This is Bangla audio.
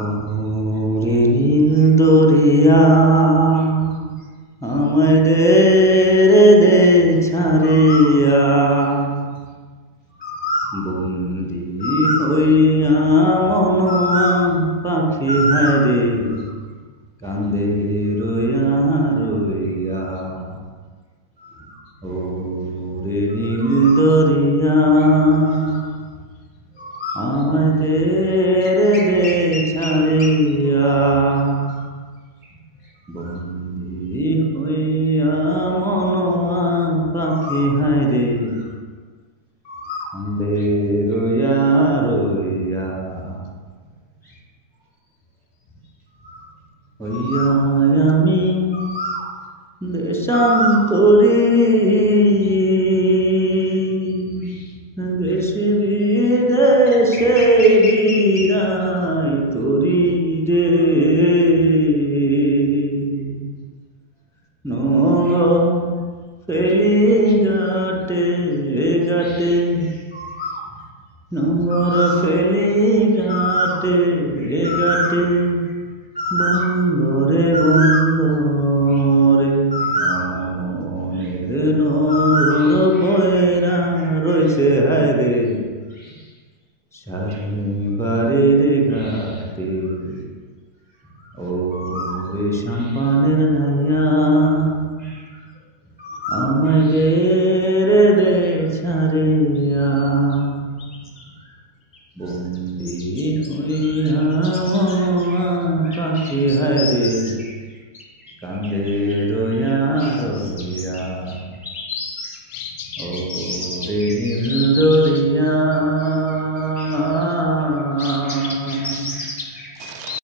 ওরে নীল দরিয়া আমাদের দে ছাড়িয়া বন্দি হইয়া মনোয়া পাখি হারে কান্দে রইয়া রইয়া। ওরে নীল দরিয়া আমাদের দে ছাড়িয়া বন্দি হইয়া মনোয়া পাখি হারে কান্দে রইয়া রইয়া। হইয়া আমি দেশান্তরী দেশে বিদেশে বিরাই তরি রে নগ ফেলি ঘাটে ঘাটে নগর ফেলি ঘাটে ঘাটে বন্দরে বন্দরে নগর পয়রা রয়েছে হায়রে সারিবারের ঘাটে। ও সাম্পানের নাইয়া আমাদের দে ছাড়িয়া বন্দি হইয়া মনোয়া পাখি হারে কান্দে রইয়া রইয়া। ও নীল দরিয়া